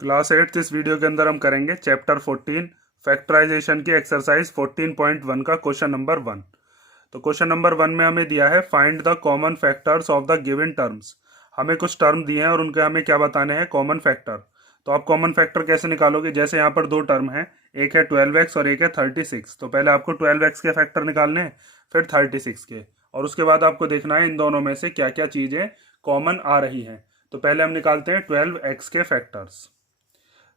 Class 8 इस video के अंदर हम करेंगे चैप्टर 14 फैक्टराइजेशन की एक्सरसाइज 14.1 का क्वेश्चन नंबर 1। तो क्वेश्चन नंबर 1 में हमें दिया है find the common factors of the given terms. हमें कुछ टर्म दिए हैं और उनके हमें क्या बताने हैं, कॉमन फैक्टर। तो आप कॉमन फैक्टर कैसे निकालोगे, जैसे यहाँ पर दो टर्म है, एक है 12x और एक है 36। तो पहले आपको 12x के फैक्टर निकालने हैं, फिर 36 के, और उसके बाद आपको देखना है इन दोनों में से क्या क्या चीजें कॉमन आ रही हैं। तो पहले हम निकालते हैं 12x के फैक्टर्स।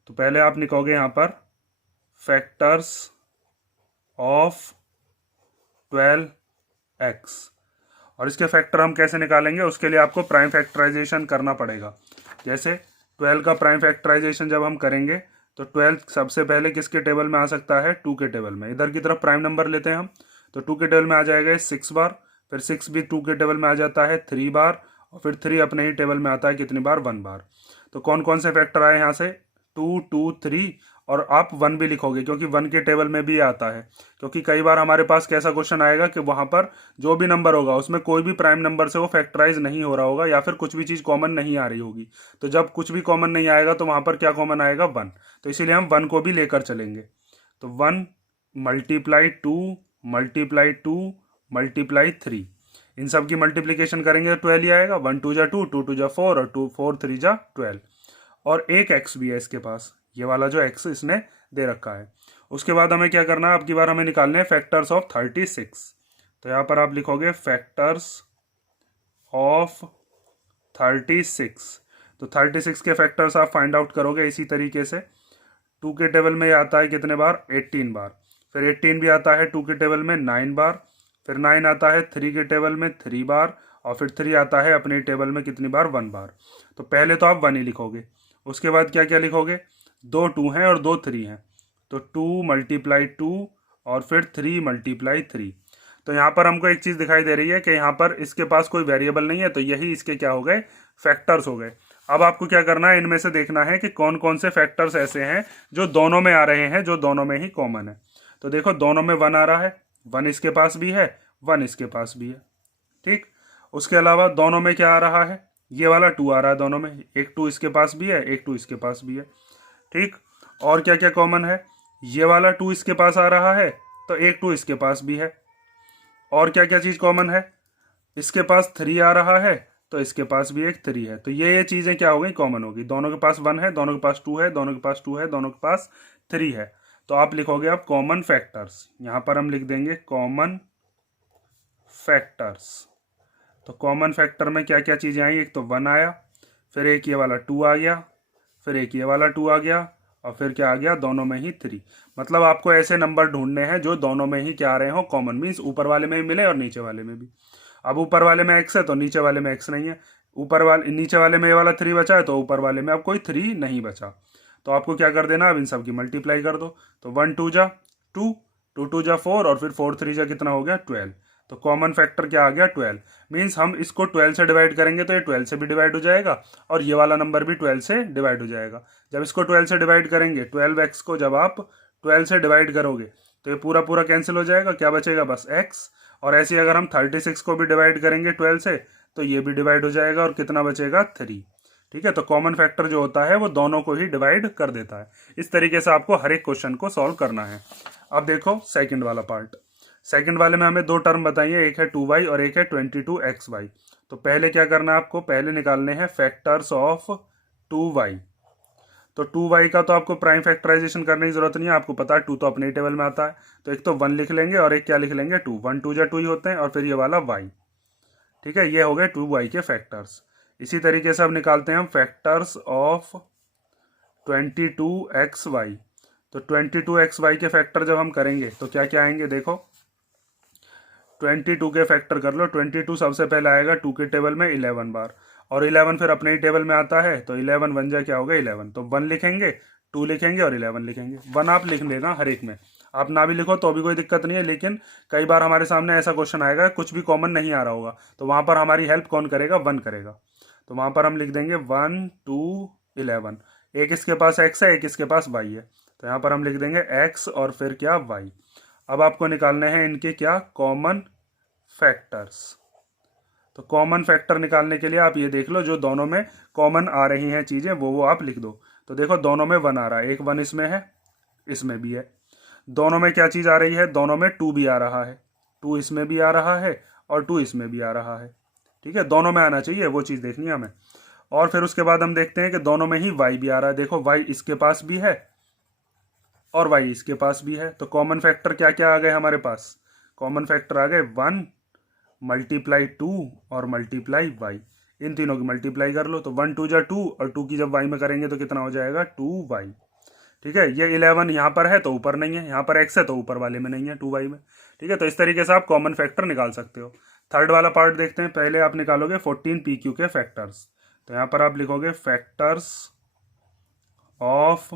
तो पहले आप लिखोगे यहाँ पर फैक्टर्स ऑफ 12x, और इसके फैक्टर हम कैसे निकालेंगे, उसके लिए आपको प्राइम फैक्टराइजेशन करना पड़ेगा। जैसे 12 का प्राइम फैक्टराइजेशन जब हम करेंगे तो 12 सबसे पहले किसके टेबल में आ सकता है, 2 के टेबल में। इधर की तरफ प्राइम नंबर लेते हैं हम, तो 2 के टेबल में आ जाएगा 6 बार, फिर 6 भी 2 के टेबल में आ जाता है 3 बार, और फिर 3 अपने ही टेबल में आता है कितनी बार, 1 बार। तो कौन कौन से फैक्टर आए यहाँ से, 2, 2, 3, और आप 1 भी लिखोगे क्योंकि 1 के टेबल में भी आता है। क्योंकि कई बार हमारे पास कैसा क्वेश्चन आएगा कि वहां पर जो भी नंबर होगा उसमें कोई भी प्राइम नंबर से वो फैक्टराइज नहीं हो रहा होगा, या फिर कुछ भी चीज कॉमन नहीं आ रही होगी। तो जब कुछ भी कॉमन नहीं आएगा तो वहां पर क्या कॉमन आएगा, 1। तो इसीलिए हम 1 को भी लेकर चलेंगे। तो 1 मल्टीप्लाई 2 मल्टीप्लाई 2 मल्टीप्लाई 3, इन सब की मल्टीप्लीकेशन करेंगे तो 12 ही आएगा। 1 2 जा 2, 2 2 जा 4, और 2 4 3 जा 12। और एक एक्स भी है इसके पास, ये वाला जो एक्स इसने दे रखा है। उसके बाद हमें क्या करना है, अब की बार हमें निकालने हैं फैक्टर्स ऑफ 36। तो यहाँ पर आप लिखोगे फैक्टर्स ऑफ 36। तो 36 के फैक्टर्स आप फाइंड आउट करोगे इसी तरीके से। 2 के टेबल में आता है कितने बार, 18 बार, फिर 18 भी आता है 2 के टेबल में 9 बार, फिर 9 आता है 3 के टेबल में 3 बार, और फिर 3 आता है अपने टेबल में कितनी बार, 1 बार। तो पहले तो आप 1 ही लिखोगे, उसके बाद क्या क्या लिखोगे, 2 2 हैं और 2 3 हैं, तो 2 मल्टीप्लाई 2 और फिर 3 मल्टीप्लाई 3। तो यहाँ पर हमको एक चीज़ दिखाई दे रही है कि यहाँ पर इसके पास कोई वेरिएबल नहीं है, तो यही इसके क्या हो गए, फैक्टर्स हो गए। अब आपको क्या करना है, इनमें से देखना है कि कौन कौन से फैक्टर्स ऐसे हैं जो दोनों में आ रहे हैं, जो दोनों में ही कॉमन है। तो देखो दोनों में 1 आ रहा है, 1 इसके पास भी है, 1 इसके पास भी है, ठीक। उसके अलावा दोनों में क्या आ रहा है, ये वाला 2 आ रहा है दोनों में, एक 2 इसके पास भी है, एक 2 इसके पास भी है, ठीक। और क्या क्या कॉमन है, ये वाला 2 इसके पास आ रहा है, तो एक 2 इसके पास भी है। और क्या क्या चीज कॉमन है, इसके पास 3 आ रहा है, तो इसके पास भी एक 3 है। तो ये चीजें क्या हो गई, कॉमन होगी। दोनों के पास 1 है, दोनों के पास 2 है, दोनों के पास 2 है, दोनों के पास 3 है। तो आप लिखोगे अब कॉमन फैक्टर्स, यहां पर हम लिख देंगे कॉमन फैक्टर्स। तो कॉमन फैक्टर में क्या क्या चीजें आई, एक तो 1 आया, फिर एक ये वाला 2 आ गया, फिर एक ये वाला 2 आ गया, और फिर क्या आ गया, दोनों में ही 3। मतलब आपको ऐसे नंबर ढूंढने हैं जो दोनों में ही क्या आ रहे हो, कॉमन। मीन्स ऊपर वाले में भी मिले और नीचे वाले में भी। अब ऊपर वाले में x है तो नीचे वाले में x नहीं है, ऊपर वाले नीचे वाले में ये वाला 3 बचा है, तो ऊपर वाले में अब कोई 3 नहीं बचा। तो आपको क्या कर देना, अब इन सब की मल्टीप्लाई कर दो। तो 1 2 जा 2, 2 2 जा 4, और फिर 4 3 जा कितना हो गया, 12। तो कॉमन फैक्टर क्या आ गया, 12। मीन्स हम इसको 12 से डिवाइड करेंगे तो ये 12 से भी डिवाइड हो जाएगा, और ये वाला नंबर भी 12 से डिवाइड हो जाएगा। जब इसको 12 से डिवाइड करेंगे, 12x को जब आप 12 से डिवाइड करोगे तो ये पूरा पूरा कैंसिल हो जाएगा, क्या बचेगा, बस x। और ऐसे अगर हम 36 को भी डिवाइड करेंगे 12 से, तो ये भी डिवाइड हो जाएगा, और कितना बचेगा, 3। ठीक है, तो कॉमन फैक्टर जो होता है वो दोनों को ही डिवाइड कर देता है। इस तरीके से आपको हर एक क्वेश्चन को सॉल्व करना है। अब देखो सेकंड वाला पार्ट। सेकंड वाले में हमें दो टर्म बताइए, एक है 2y और एक है 22xy। तो पहले क्या करना है आपको, पहले निकालने हैं फैक्टर्स ऑफ 2y। तो 2y का तो आपको प्राइम फैक्टराइजेशन करने की जरूरत नहीं है, आपको पता है 2 तो अपने टेबल में आता है। तो एक तो 1 लिख लेंगे और एक क्या लिख लेंगे, 2। 1 2 जा 2 ही होते हैं, और फिर ये वाला y। ठीक है, ये हो गए 2y के फैक्टर्स। इसी तरीके से अब निकालते हैं हम फैक्टर्स ऑफ 22xy। तो 22xy के फैक्टर जब हम करेंगे तो क्या क्या आएंगे, देखो 22 के फैक्टर कर लो। 22 सबसे पहले आएगा 2 के टेबल में 11 बार, और 11 फिर अपने ही टेबल में आता है, तो 11 1 जा क्या होगा, 11। तो 1 लिखेंगे, 2 लिखेंगे और 11 लिखेंगे। 1 आप लिख लेना हर एक में, आप ना भी लिखो तो भी कोई दिक्कत नहीं है, लेकिन कई बार हमारे सामने ऐसा क्वेश्चन आएगा कुछ भी कॉमन नहीं आ रहा होगा, तो वहां पर हमारी हेल्प कौन करेगा, 1 करेगा। तो वहां पर हम लिख देंगे 1 2 11। एक इसके पास x है, एक इसके पास y है, तो यहाँ पर हम लिख देंगे x और फिर क्या, y। अब आपको निकालने हैं इनके क्या, कॉमन फैक्टर्स। तो कॉमन फैक्टर निकालने के लिए आप ये देख लो जो दोनों में कॉमन आ रही हैं चीजें वो आप लिख दो। तो देखो दोनों में 1 आ रहा है, एक 1 इसमें है, इसमें भी है। दोनों में क्या चीज़ आ रही है, दोनों में 2 भी आ रहा है, 2 इसमें भी आ रहा है और 2 इसमें भी आ रहा है। ठीक है, दोनों में आना चाहिए, वो चीज़ देखनी है हमें। और फिर उसके बाद हम देखते हैं कि दोनों में ही y भी आ रहा है। देखो y इसके पास भी है और y इसके पास भी है, तो कॉमन फैक्टर क्या क्या आ गए हमारे पास, कॉमन फैक्टर आ गए 1 मल्टीप्लाई 2 और मल्टीप्लाई y। इन तीनों की मल्टीप्लाई कर लो, तो 1 2 जा 2 और 2 की जब y में करेंगे तो कितना हो जाएगा 2y। ठीक है, ये 11 यहाँ पर है तो ऊपर नहीं है, यहाँ पर x है तो ऊपर वाले में नहीं है 2y में। ठीक है, तो इस तरीके से आप कॉमन फैक्टर निकाल सकते हो। थर्ड वाला पार्ट देखते हैं। पहले आप निकालोगे 14pq के फैक्टर्स, तो यहाँ पर आप लिखोगे फैक्टर्स ऑफ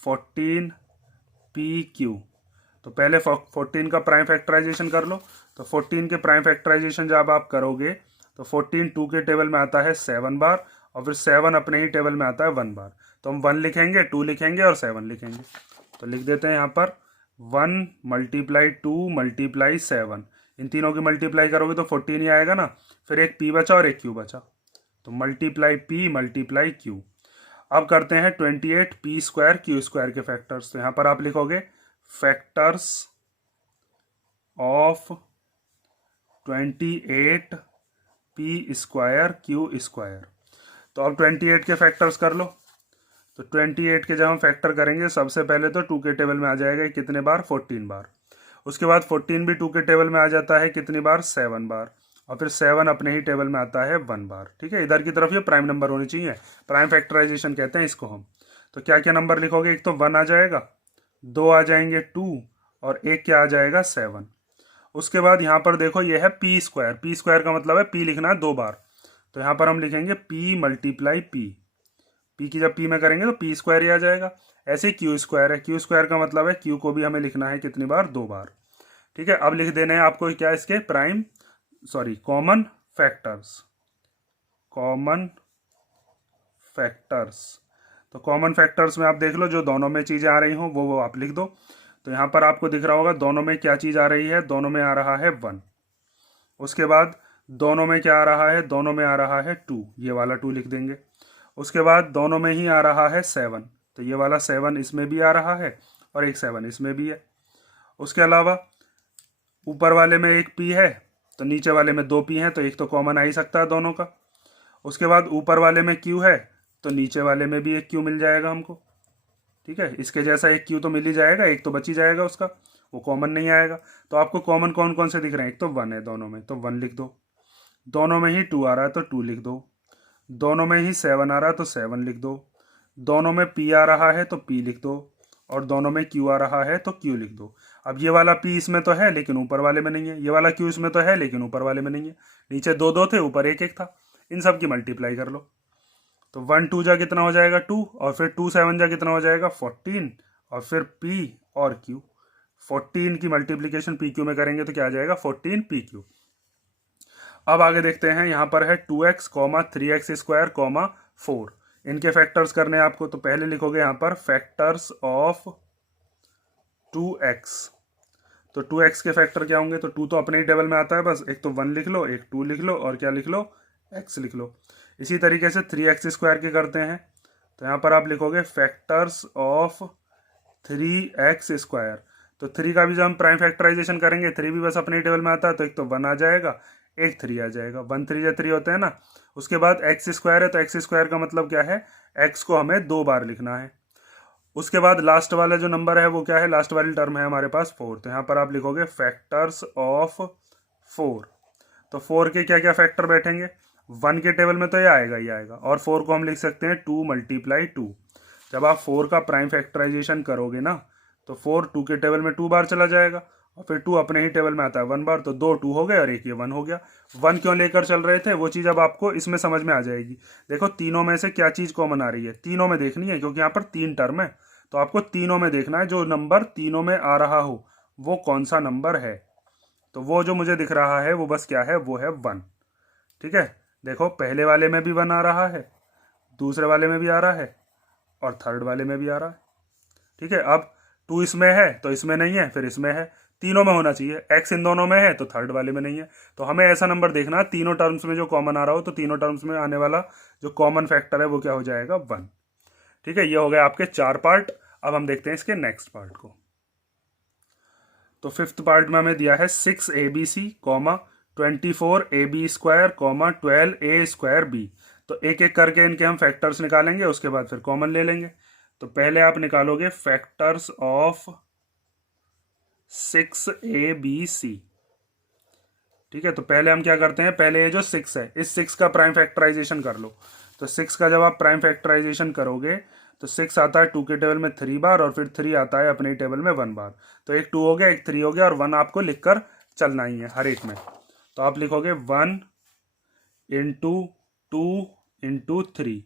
14pq। तो पहले 14 का प्राइम फैक्टराइजेशन कर लो। तो 14 के प्राइम फैक्टराइजेशन जब आप करोगे तो 14 2 के टेबल में आता है 7 बार और फिर 7 अपने ही टेबल में आता है 1 बार। तो हम 1 लिखेंगे, 2 लिखेंगे और 7 लिखेंगे। तो लिख देते हैं यहाँ पर 1 मल्टीप्लाई 2 मल्टीप्लाई 7। इन तीनों की मल्टीप्लाई करोगे तो 14 ही आएगा ना, फिर एक p बचा और एक q बचा, तो मल्टीप्लाई p मल्टीप्लाई q। अब करते हैं 28p स्क्वायर q स्क्वायर के फैक्टर्स। तो यहाँ पर आप लिखोगे factors of 28p square q square. तो अब 28 के फैक्टर्स कर लो। तो 28 के जब हम फैक्टर करेंगे सबसे पहले तो 2 के टेबल में आ जाएगा कितने बार, 14 बार। उसके बाद 14 भी 2 के टेबल में आ जाता है कितनी बार, 7 बार। और फिर 7 अपने ही टेबल में आता है 1 बार। ठीक है, इधर की तरफ ये प्राइम नंबर होने चाहिए, प्राइम फैक्टराइजेशन कहते हैं इसको हम। तो क्या क्या नंबर लिखोगे, एक तो 1 आ जाएगा, 2 आ जाएंगे 2 और एक क्या आ जाएगा 7। उसके बाद यहाँ पर देखो ये है p स्क्वायर, p स्क्वायर का मतलब है p लिखना है 2 बार। तो यहाँ पर हम लिखेंगे p मल्टीप्लाई p, p की जब p में करेंगे तो p स्क्वायर ही आ जाएगा। ऐसे ही q स्क्वायर है, q स्क्वायर का मतलब है q को भी हमें लिखना है कितनी बार, 2 बार। ठीक है, अब लिख देने हैं आपको क्या, इसके कॉमन फैक्टर्स, कॉमन फैक्टर्स। तो कॉमन फैक्टर्स में आप देख लो जो दोनों में चीज़ें आ रही हों वो आप लिख दो। तो यहाँ पर आपको दिख रहा होगा दोनों में क्या चीज़ आ रही है, दोनों में आ रहा है 1। उसके बाद दोनों में क्या आ रहा है, दोनों में आ रहा है 2, ये वाला 2 लिख देंगे। उसके बाद दोनों में ही आ रहा है 7, तो ये वाला 7 इसमें भी आ रहा है और एक 7 इसमें भी है। उसके अलावा ऊपर वाले में एक p है तो नीचे वाले में 2 p हैं, तो एक तो कॉमन आ ही सकता है दोनों का। उसके बाद ऊपर वाले में q है तो नीचे वाले में भी एक q मिल जाएगा हमको। ठीक है, इसके जैसा एक q तो मिल ही जाएगा, एक तो बच ही जाएगा उसका, वो कॉमन नहीं आएगा। तो आपको कॉमन कौन कौन से दिख रहे हैं, एक तो 1 है दोनों में तो 1 लिख दो, दोनों में ही 2 आ रहा है तो 2 लिख दो, दोनों में ही 7 आ रहा है तो 7 लिख दो, दोनों में p आ रहा है तो p लिख दो और दोनों में q आ रहा है तो q लिख दो। अब ये वाला p इसमें तो है लेकिन ऊपर वाले में नहीं है, ये वाला q इसमें तो है लेकिन ऊपर वाले में नहीं है। नीचे 2 2 थे, ऊपर 1 1 था, इन सब की मल्टीप्लाई कर लो। तो 1 2 जा कितना हो जाएगा 2 और फिर 2 7 जा कितना हो जाएगा 14 और फिर p और q। 14 की मल्टीप्लीकेशन pq में करेंगे तो क्या आ जाएगा 14pq। अब आगे देखते हैं, यहाँ पर है 2x, 3x स्क्वायर, 4। इनके फैक्टर्स करने हैं आपको। तो पहले लिखोगे यहाँ पर फैक्टर्स ऑफ 2x। तो 2x के फैक्टर क्या होंगे, तो 2 तो अपने ही टेबल में आता है, बस एक तो 1 लिख लो, एक 2 लिख लो और क्या लिख लो, x लिख लो। इसी तरीके से 3x स्क्वायर के करते हैं। तो यहाँ पर आप लिखोगे फैक्टर्स ऑफ 3x स्क्वायर। तो 3 का भी जब हम प्राइम फैक्टराइजेशन करेंगे, 3 भी बस अपने ही टेबल में आता है, तो एक तो 1 आ जाएगा, एक 3 आ जाएगा, 1 3 3 होते हैं ना। उसके बाद एक्स स्क्वायर है, तो एक्स स्क्वायर का मतलब क्या है, एक्स को हमें 2 बार लिखना है। उसके बाद लास्ट वाला जो नंबर है वो क्या है, लास्ट वाली टर्म है हमारे पास 4। तो यहाँ पर आप लिखोगे फैक्टर्स ऑफ 4। तो 4 के क्या क्या फैक्टर बैठेंगे, 1 के टेबल में तो ये आएगा ही आएगा, और 4 को हम लिख सकते हैं 2 मल्टीप्लाई 2। जब आप 4 का प्राइम फैक्टराइजेशन करोगे ना तो 4 2 के टेबल में 2 बार चला जाएगा और फिर 2 अपने ही टेबल में आता है 1 बार, तो 2 2 हो गए और एक ये 1 हो गया। 1 क्यों लेकर चल रहे थे वो चीज़ अब आपको इसमें समझ में आ जाएगी। देखो तीनों में से क्या चीज़ कॉमन आ रही है, तीनों में देखनी है, क्योंकि यहाँ पर 3 टर्म है, तो आपको तीनों में देखना है जो नंबर तीनों में आ रहा हो वो कौन सा नंबर है। तो वो जो मुझे दिख रहा है वो बस क्या है, वो है 1। ठीक है, देखो पहले वाले में भी 1 आ रहा है, दूसरे वाले में भी आ रहा है और थर्ड वाले में भी आ रहा है। ठीक है, अब 2 इसमें है तो इसमें नहीं है, फिर इसमें है, तीनों में होना चाहिए। x इन दोनों में है तो थर्ड वाले में नहीं है। तो हमें ऐसा नंबर देखना है तीनों टर्म्स में जो कॉमन आ रहा हो, तो तीनों टर्म्स में आने वाला जो कॉमन फैक्टर है वो क्या हो जाएगा, 1। ठीक है, ये हो गया आपके 4 पार्ट। अब हम देखते हैं इसके नेक्स्ट पार्ट को। तो फिफ्थ पार्ट में हमें दिया है 6abc, 24ab² 12a²b। तो एक एक करके इनके हम फैक्टर्स निकालेंगे, उसके बाद फिर कॉमन ले लेंगे। तो पहले आप निकालोगे फैक्टर्स ऑफ 6abc। ठीक है, तो पहले हम क्या करते हैं, पहले ये जो 6 है इस 6 का प्राइम फैक्टराइजेशन कर लो। तो 6 का जब आप प्राइम फैक्टराइजेशन करोगे तो 6 आता है 2 के टेबल में 3 बार, और फिर 3 आता है अपने टेबल में 1 बार। तो एक 2 हो गया, एक 3 हो गया, और 1 आपको लिखकर चलना ही है हर एक में। तो आप लिखोगे 1 इंटू 2 इंटू 3।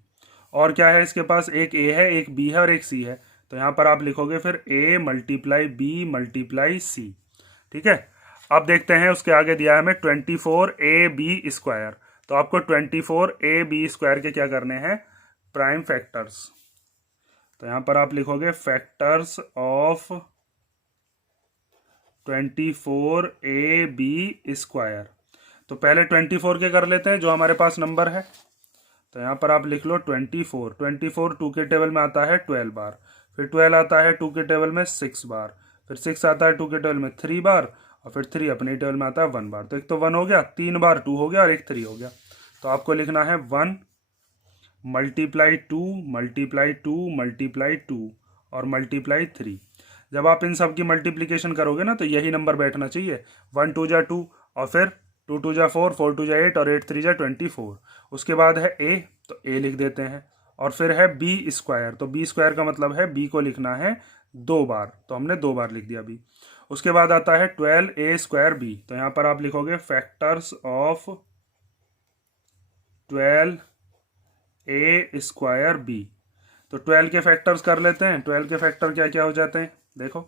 और क्या है इसके पास, एक ए है, एक बी है और एक सी है। तो यहाँ पर आप लिखोगे फिर a multiply B multiply C. ठीक है, अब देखते हैं उसके आगे दिया है हमें 24ab²। तो आपको 24ab² के क्या करने हैं, प्राइम फैक्टर्स। तो यहां पर आप लिखोगे फैक्टर्स ऑफ 24ab²। तो पहले 24 के कर लेते हैं जो हमारे पास नंबर है। तो यहां पर आप लिख लो 24। 24 2 के टेबल में आता है 12 बार, फिर 12 आता है 2 के टेबल में 6 बार, फिर 6 आता है 2 के टेबल में 3 बार, और फिर 3 अपने टेबल में आता है 1 बार। तो एक तो 1 हो गया, 3 बार 2 हो गया, और एक 3 हो गया। तो आपको लिखना है 1 मल्टीप्लाई 2 मल्टीप्लाई 2 मल्टीप्लाई 2 और मल्टीप्लाई 3। जब आप इन सब की मल्टीप्लीकेशन करोगे ना तो यही नंबर बैठना चाहिए। 1 2 जा 2, और फिर 2 2 जा 4, 4 2 जा 8, और 8 3 जा 24। उसके बाद है a, तो a लिख देते हैं, और फिर है b²। तो b² का मतलब है b को लिखना है 2 बार, तो हमने 2 बार लिख दिया b। उसके बाद आता है 12a²b। तो यहाँ पर आप लिखोगे फैक्टर्स ऑफ 12a²b। तो 12 के फैक्टर्स कर लेते हैं। 12 के फैक्टर क्या क्या हो जाते हैं, देखो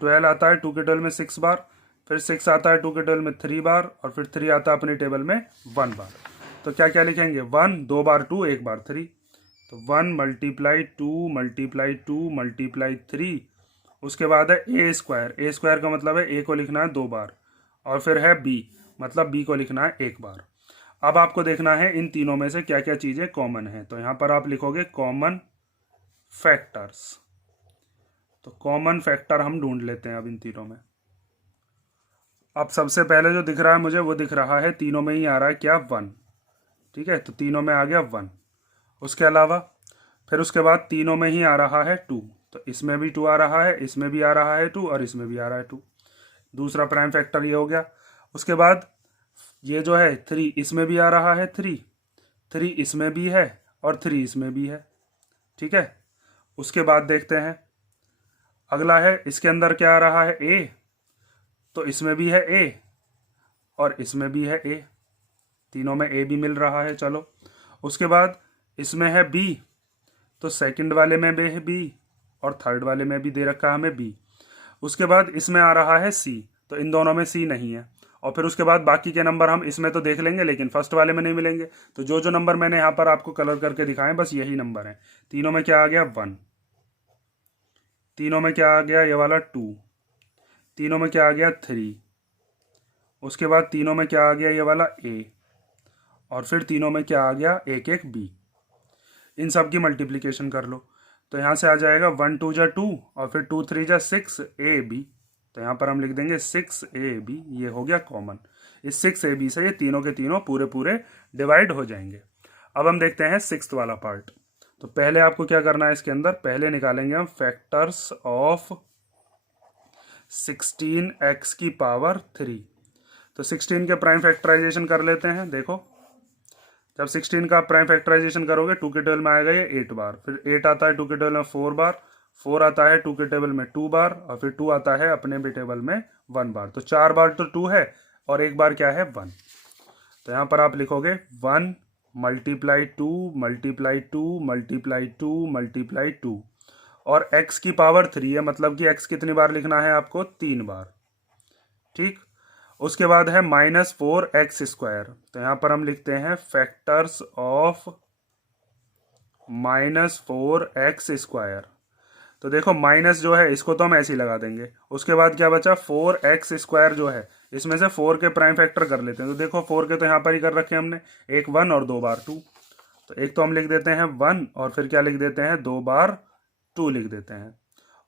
12 आता है 2 के टेबल में 6 बार, फिर 6 आता है 2 के टेबल में 3 बार, और फिर 3 आता है अपने टेबल में 1 बार। तो क्या क्या लिखेंगे, 1 2 बार 2 1 बार 3। तो 1 मल्टीप्लाई 2 मल्टीप्लाई 2 मल्टीप्लाई 3। उसके बाद है a² का मतलब है a को लिखना है 2 बार, और फिर है b, मतलब b को लिखना है 1 बार। अब आपको देखना है इन तीनों में से क्या क्या चीज़ें कॉमन है। तो यहाँ पर आप लिखोगे कॉमन फैक्टर्स। तो कॉमन फैक्टर हम ढूंढ लेते हैं अब इन तीनों में। अब सबसे पहले जो दिख रहा है मुझे, वो दिख रहा है तीनों में ही आ रहा है क्या, 1। ठीक है, तो तीनों में आ गया 1। उसके अलावा फिर उसके बाद तीनों में ही आ रहा है 2। तो इसमें भी 2 आ रहा है, इसमें भी आ रहा है 2, और इसमें भी आ रहा है 2। दूसरा प्राइम फैक्टर ये हो गया। उसके बाद ये जो है 3, इसमें भी आ रहा है 3, 3 इसमें भी है, और 3 इसमें भी है। ठीक है, उसके बाद देखते हैं अगला है, इसके अंदर क्या आ रहा है, a। तो इसमें भी है a, और इसमें भी है a, तीनों में a भी मिल रहा है। चलो, उसके बाद इसमें है b, तो सेकंड वाले में भी है b, और थर्ड वाले में भी दे रखा है हमें b। उसके बाद इसमें आ रहा है c, तो इन दोनों में c नहीं है। और फिर उसके बाद बाकी के नंबर हम इसमें तो देख लेंगे, लेकिन फर्स्ट वाले में नहीं मिलेंगे। तो जो जो नंबर मैंने यहाँ पर आपको कलर करके दिखाए बस यही नंबर हैं। तीनों में क्या आ गया, 1। तीनों में क्या आ गया, ये वाला 2। तीनों में क्या आ गया, 3। उसके बाद तीनों में क्या आ गया, ये वाला a। और फिर तीनों में क्या आ गया, एक एक b। इन सब की मल्टीप्लिकेशन कर लो। तो यहाँ से आ जाएगा 1 2 जा 2, और फिर 2 3 जा 6ab। तो यहाँ पर हम लिख देंगे 6ab। ये हो गया कॉमन। इस 6ab से ये तीनों के तीनों पूरे पूरे डिवाइड हो जाएंगे। अब हम देखते हैं 6th वाला पार्ट। तो पहले आपको क्या करना है, इसके अंदर पहले निकालेंगे हम फैक्टर्स ऑफ 16x⁻3। तो 16 के प्राइम फैक्टराइजेशन कर लेते हैं। देखो, जब 16 का प्राइम फैक्टराइजेशन करोगे 2 के टेबल में आएगा ये 8 बार, फिर 8 आता है 2 के टेबल में 4 बार, 4 आता है 2 के टेबल में 2 बार, और फिर 2 आता है अपने भी टेबल में 1 बार। तो 4 बार तो 2 है, और एक बार क्या है, 1। तो यहाँ पर आप लिखोगे 1 मल्टीप्लाई 2 मल्टीप्लाई 2 मल्टीप्लाई 2 मल्टीप्लाई 2, और x की पावर 3 है, मतलब कि x कितनी बार लिखना है आपको, 3 बार। ठीक, उसके बाद है -4x²। तो यहाँ पर हम लिखते हैं फैक्टर्स ऑफ -4x²। तो देखो माइनस जो है इसको तो हम ऐसे ही लगा देंगे। उसके बाद क्या बचा, 4x² जो है इसमें से 4 के प्राइम फैक्टर कर लेते हैं। तो देखो 4 के तो यहाँ पर ही कर रखे हैं हमने, एक 1 और 2 बार 2। तो एक तो हम लिख देते हैं 1 और फिर क्या लिख देते हैं 2 बार 2 लिख देते हैं।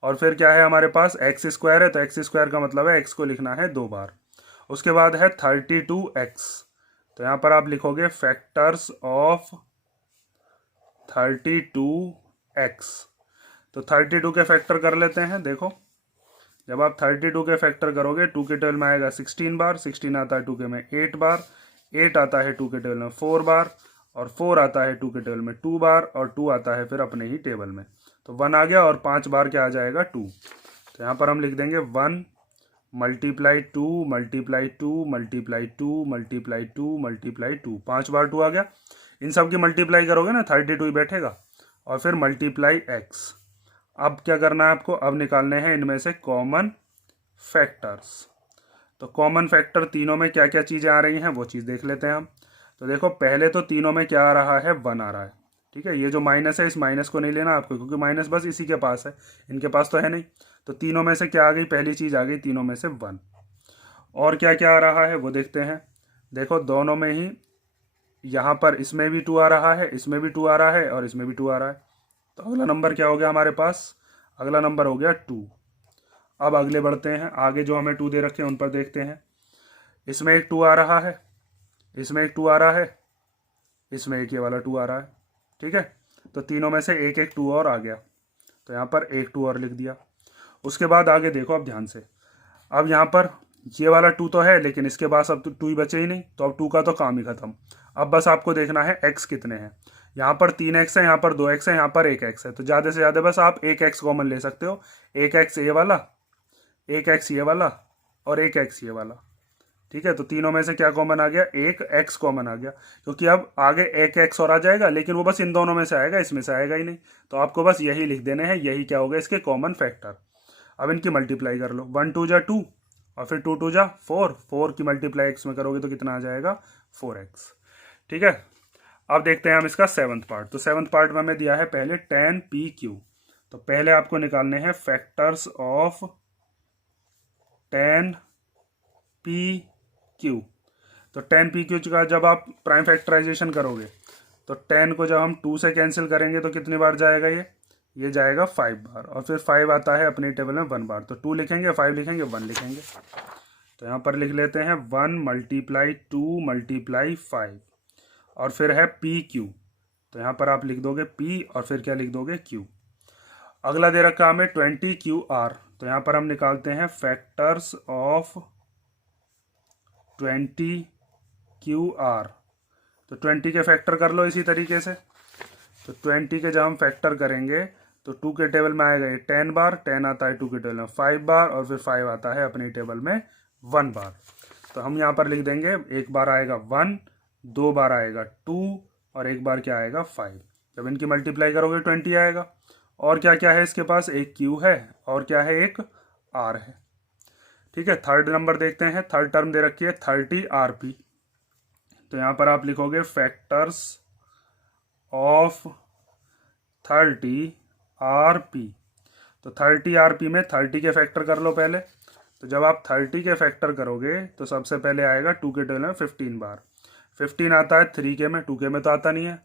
और फिर क्या है हमारे पास एक्स स्क्वायर है, तो एक्स स्क्वायर का मतलब है एक्स को लिखना है 2 बार। उसके बाद है 32x, तो यहाँ पर आप लिखोगे फैक्टर्स ऑफ 32x। तो 32 के फैक्टर कर लेते हैं। देखो जब आप 32 के फैक्टर करोगे 2 के टेबल में आएगा 16 बार, 16 आता है 2 के में 8 बार, 8 आता है 2 के टेबल में 4 बार, और 4 आता है 2 के टेबल में 2 बार, और 2 आता है फिर अपने ही टेबल में। तो 1 आ गया और 5 बार क्या आ जाएगा 2। तो यहाँ पर हम लिख देंगे 1 multiply 2 multiply 2 multiply 2 multiply 2 multiply 2, 5 बार 2 आ गया। इन सब की मल्टीप्लाई करोगे ना 32 ही बैठेगा, और फिर मल्टीप्लाई x। अब क्या करना है आपको, अब निकालने हैं इनमें से कॉमन फैक्टर्स। तो कॉमन फैक्टर तीनों में क्या क्या चीज़ें आ रही हैं वो चीज़ देख लेते हैं हम। तो देखो पहले तो तीनों में क्या आ रहा है 1 आ रहा है, ठीक है। ये जो माइनस है इस माइनस को नहीं लेना आपको, क्योंकि माइनस बस इसी के पास है, इनके पास तो है नहीं। तो तीनों में से क्या आ गई, पहली चीज़ आ गई तीनों में से 1। और क्या क्या आ रहा है वो देखते हैं। देखो दोनों में ही, यहाँ पर इसमें भी 2 आ रहा है, इसमें भी 2 आ रहा है, और इसमें भी 2 आ रहा है। तो अगला नंबर क्या हो गया हमारे पास, अगला नंबर हो गया 2। अब अगले बढ़ते हैं, आगे जो हमें 2 दे रखे हैं उन पर देखते हैं। इसमें एक 2 आ रहा है, इसमें एक 2 आ रहा है, इसमें एक ये वाला 2 आ रहा है, ठीक है। तो तीनों में से एक एक 2 और आ गया, तो यहाँ पर एक 2 और लिख दिया। उसके बाद आगे देखो अब ध्यान से, अब यहाँ पर ये वाला 2 तो है, लेकिन इसके पास अब तो 2 ही बचे ही नहीं, तो अब 2 का तो काम ही खत्म। अब बस आपको देखना है x कितने हैं। यहाँ पर 3x है, यहाँ पर 2x है, यहाँ पर 1x है, तो ज़्यादा से ज़्यादा बस आप 1x कॉमन ले सकते हो। 1x ये वाला, 1x ये वाला, और 1x ये वाला, ठीक है। तो तीनों में से क्या कॉमन आ गया, एक x कॉमन आ गया, क्योंकि अब आगे एक x और आ जाएगा, लेकिन वो बस इन दोनों में से आएगा, इसमें से आएगा ही नहीं। तो आपको बस यही लिख देने हैं, यही क्या होगा इसके कॉमन फैक्टर। अब इनकी मल्टीप्लाई कर लो, 1 2 जा 2, और फिर 2 2 जा 4, 4 की मल्टीप्लाई x में करोगे तो कितना आ जाएगा 4x, ठीक है। अब देखते हैं हम इसका 7th पार्ट। तो 7th पार्ट में हमें दिया है पहले 10pq। तो पहले आपको निकालने हैं फैक्टर्स ऑफ 10pq। तो 10pq का जब आप प्राइम फैक्टराइजेशन करोगे तो 10 को जब हम 2 से कैंसिल करेंगे तो कितनी बार जाएगा, ये जाएगा 5 बार, और फिर 5 आता है अपने टेबल में 1 बार। तो 2 लिखेंगे, 5 लिखेंगे, 1 लिखेंगे। तो यहाँ पर लिख लेते हैं 1 मल्टीप्लाई 2 मल्टीप्लाई 5, और फिर है पी क्यू। तो यहाँ पर आप लिख दोगे p और फिर क्या लिख दोगे q। अगला दे रखा हमें 20QR। तो यहाँ पर हम निकालते हैं फैक्टर्स ऑफ 20QR। तो 20 के फैक्टर कर लो इसी तरीके से। तो 20 के जब हम फैक्टर करेंगे तो 2 के टेबल में आएगा ये 10 बार, 10 आता है 2 के टेबल में 5 बार, और फिर 5 आता है अपने टेबल में 1 बार। तो हम यहाँ पर लिख देंगे, एक बार आएगा 1, 2 बार आएगा 2, और एक बार क्या आएगा 5। जब इनकी मल्टीप्लाई करोगे 20 आएगा। और क्या क्या है इसके पास, एक q है, और क्या है एक r है, ठीक है। थर्ड नंबर देखते हैं, थर्ड टर्म दे रखी है 30rp। तो यहाँ पर आप लिखोगे फैक्टर्स ऑफ 30rp। तो 30rp में 30 के फैक्टर कर लो पहले। तो जब आप 30 के फैक्टर करोगे तो सबसे पहले आएगा 2 के टेबल में 15 बार, 15 आता है 3 के में, 2 के में तो आता नहीं है।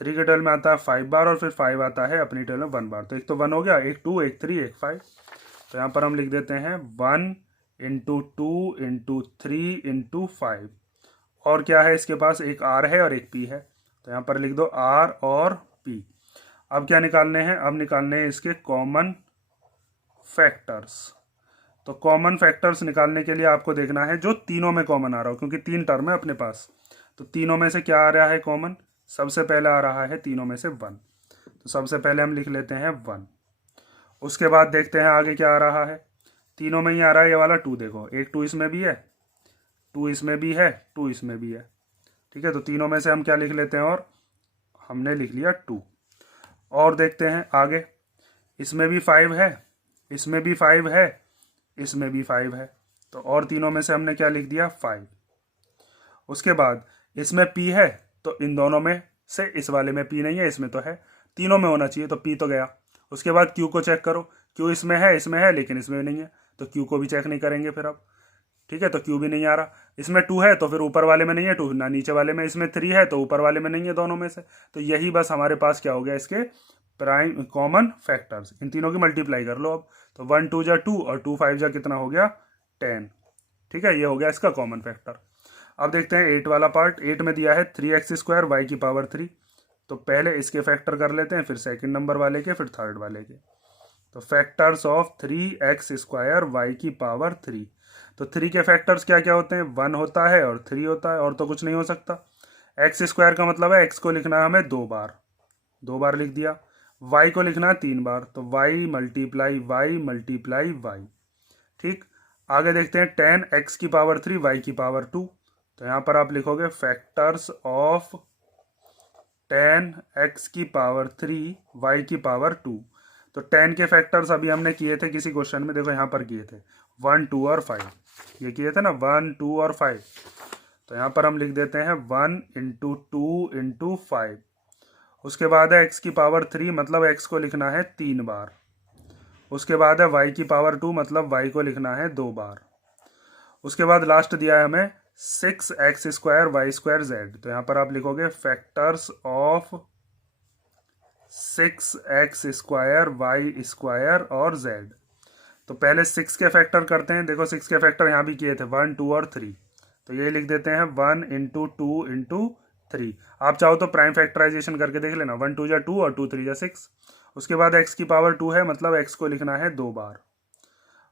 3 के टेबल में आता है 5 बार, और फिर 5 आता है अपनी टेबल में 1 बार। तो एक तो 1 हो गया, एक 2, एक 3, एक 5। तो यहाँ पर हम लिख देते हैं 1 इंटू 2 इंटू 3 इंटू 5। और क्या है इसके पास, एक r है और एक p है। तो यहाँ पर लिख दो r और p। अब क्या निकालने हैं, अब निकालने हैं इसके कॉमन फैक्टर्स। तो कॉमन फैक्टर्स निकालने के लिए आपको देखना है जो तीनों में कॉमन आ रहा हो, क्योंकि 3 टर्म है अपने पास। तो तीनों में से क्या आ रहा है कॉमन, सबसे पहले आ रहा है तीनों में से 1। तो सबसे पहले हम लिख लेते हैं 1। उसके बाद देखते हैं आगे क्या आ रहा है, तीनों में ही आ रहा है ये वाला 2। देखो एक 2 इसमें भी है, 2 इसमें भी है, 2 इसमें भी है, ठीक है। तो तीनों में से हम क्या लिख लेते हैं, और हमने लिख लिया 2। और देखते हैं आगे, इसमें भी 5 है, इसमें भी 5 है, इसमें भी 5 है। तो और तीनों में से हमने क्या लिख दिया 5। उसके बाद इसमें p है, तो इन दोनों में से इस वाले में p नहीं है, इसमें तो है, तीनों में होना चाहिए, तो p तो गया। उसके बाद q को चेक करो, q इसमें है, लेकिन इसमें नहीं है, तो q को भी चेक नहीं करेंगे फिर अब, ठीक है, तो क्यू भी नहीं आ रहा। इसमें 2 है तो फिर ऊपर वाले में नहीं है 2 ना नीचे वाले में। इसमें 3 है तो ऊपर वाले में नहीं है दोनों में से। तो यही बस हमारे पास क्या हो गया, इसके प्राइम कॉमन फैक्टर्स। इन तीनों की मल्टीप्लाई कर लो अब। तो 1 2 जा 2 और 2 5 जा कितना हो गया 10। ठीक है, ये हो गया इसका कॉमन फैक्टर। अब देखते हैं 8 वाला पार्ट। 8 में दिया है 3x² वाई की पावर 3। तो पहले इसके फैक्टर कर लेते हैं, फिर सेकंड नंबर वाले के, फिर थर्ड वाले के। तो फैक्टर्स ऑफ 3x² वाई की पावर 3। तो 3 के फैक्टर्स क्या क्या होते हैं, 1 होता है और 3 होता है, और तो कुछ नहीं हो सकता। x² का मतलब है x को लिखना है हमें 2 बार लिख दिया। y को लिखना है 3 बार, तो y मल्टीप्लाई y। ठीक, आगे देखते हैं 10x की पावर 3 y की पावर 2। तो यहाँ पर आप लिखोगे फैक्टर्स ऑफ 10x की पावर 3 y की पावर 2। तो 10 के फैक्टर्स अभी हमने किए थे किसी क्वेश्चन में, देखो यहाँ पर किए थे 1 2 और 5। ये किए थे ना 1 2 और 5। तो यहाँ पर हम लिख देते हैं 1 × 2 × 5। उसके बाद है x की पावर 3, मतलब x को लिखना है 3 बार। उसके बाद है y की पावर 2, मतलब y को लिखना है 2 बार। उसके बाद लास्ट दिया है हमें 6x² y² z। तो यहाँ पर आप लिखोगे फैक्टर्स ऑफ 6x² y² और z। तो पहले 6 के फैक्टर करते हैं। देखो 6 के फैक्टर यहाँ भी किए थे 1 2 और 3। तो ये लिख देते हैं 1 × 2 × 3। आप चाहो तो प्राइम फैक्टराइजेशन करके देख लेना, 1 2 जा 2 और 2 3 जा 6। उसके बाद x की पावर 2 है, मतलब x को लिखना है 2 बार।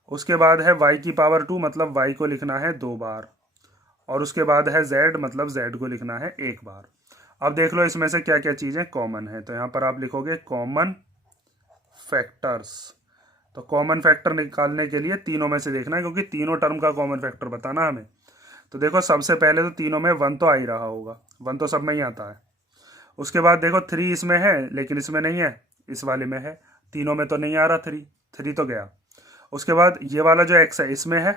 उसके बाद है y की पावर 2, मतलब y को लिखना है 2 बार। और उसके बाद है z, मतलब z को लिखना है 1 बार। अब देख लो इसमें से क्या क्या चीज़ें कॉमन है। तो यहाँ पर आप लिखोगे कॉमन फैक्टर्स। तो कॉमन फैक्टर निकालने के लिए तीनों में से देखना है, क्योंकि तीनों टर्म का कॉमन फैक्टर बताना हमें। तो देखो सबसे पहले तो तीनों में 1 तो आ ही रहा होगा, 1 तो सब में ही आता है। उसके बाद देखो 3 इसमें है लेकिन इसमें नहीं है, इस वाले में है। तीनों में तो नहीं आ रहा 3 तो गया। उसके बाद ये वाला जो x है इसमें है,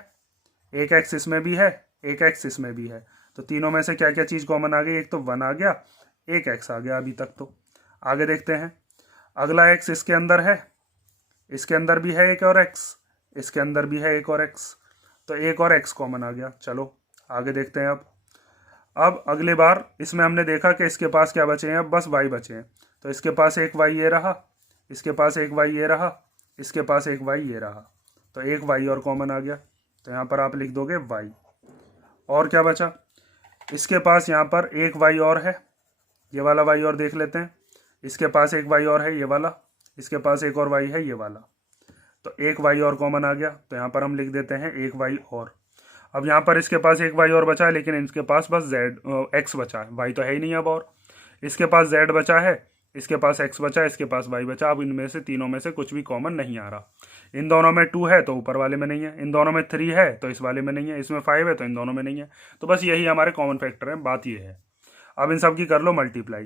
एक x इसमें भी है, एक x इसमें भी है। तो तीनों में से क्या क्या चीज़ कॉमन आ गई, एक तो 1 आ गया, एक x आ गया अभी तक। तो आगे देखते हैं, अगला x इसके अंदर है, इसके अंदर भी है एक और x, इसके अंदर भी है एक और x। तो एक और x कॉमन आ गया। चलो आगे देखते हैं। अब अगले बार इसमें हमने देखा कि इसके पास क्या बचे हैं, अब बस y बचे हैं। तो इसके पास एक y ये रहा, इसके पास एक y ये रहा, इसके पास एक y ये रहा। तो एक y और कॉमन आ गया। तो यहाँ पर आप लिख दोगे y। और क्या बचा, इसके पास यहाँ पर एक y और है, ये वाला y और देख लेते हैं। इसके पास एक y और है, ये वाला। इसके पास एक और y है, ये वाला। तो एक y और कॉमन आ गया। तो यहाँ पर हम लिख देते हैं एक y और। अब यहाँ पर इसके पास एक y और बचा है, लेकिन इनके पास बस x बचा है, y तो है ही नहीं अब। और इसके पास z बचा है, इसके पास x बचा है, इसके पास y बचा। अब इनमें से तीनों में से कुछ भी कॉमन नहीं आ रहा। इन दोनों में 2 है तो ऊपर वाले में नहीं है, इन दोनों में 3 है तो इस वाले में नहीं है, इसमें 5 है तो इन दोनों में नहीं है। तो बस यही हमारे कॉमन फैक्टर है, बात ये है। अब इन सब की कर लो मल्टीप्लाई।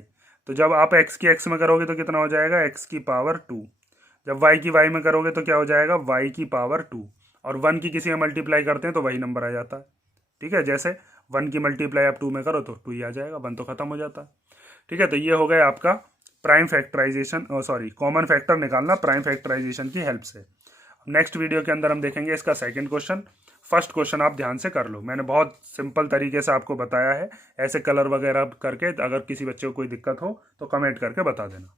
तो जब आप x की x में करोगे तो कितना हो जाएगा, x की पावर 2। जब y की y में करोगे तो क्या हो जाएगा, y की पावर 2। और 1 की किसी में मल्टीप्लाई करते हैं तो वही नंबर आ जाता है। ठीक है, जैसे 1 की मल्टीप्लाई आप 2 में करो तो 2 ही आ जाएगा, 1 तो खत्म हो जाता है। ठीक है, तो ये हो गया आपका प्राइम फैक्टराइजेशन, कॉमन फैक्टर निकालना प्राइम फैक्टराइजेशन की हेल्प से। नेक्स्ट वीडियो के अंदर हम देखेंगे इसका सेकंड क्वेश्चन। फर्स्ट क्वेश्चन आप ध्यान से कर लो, मैंने बहुत सिंपल तरीके से आपको बताया है। ऐसे कलर वगैरह करके अगर किसी बच्चे को कोई दिक्कत हो तो कमेंट करके बता देना।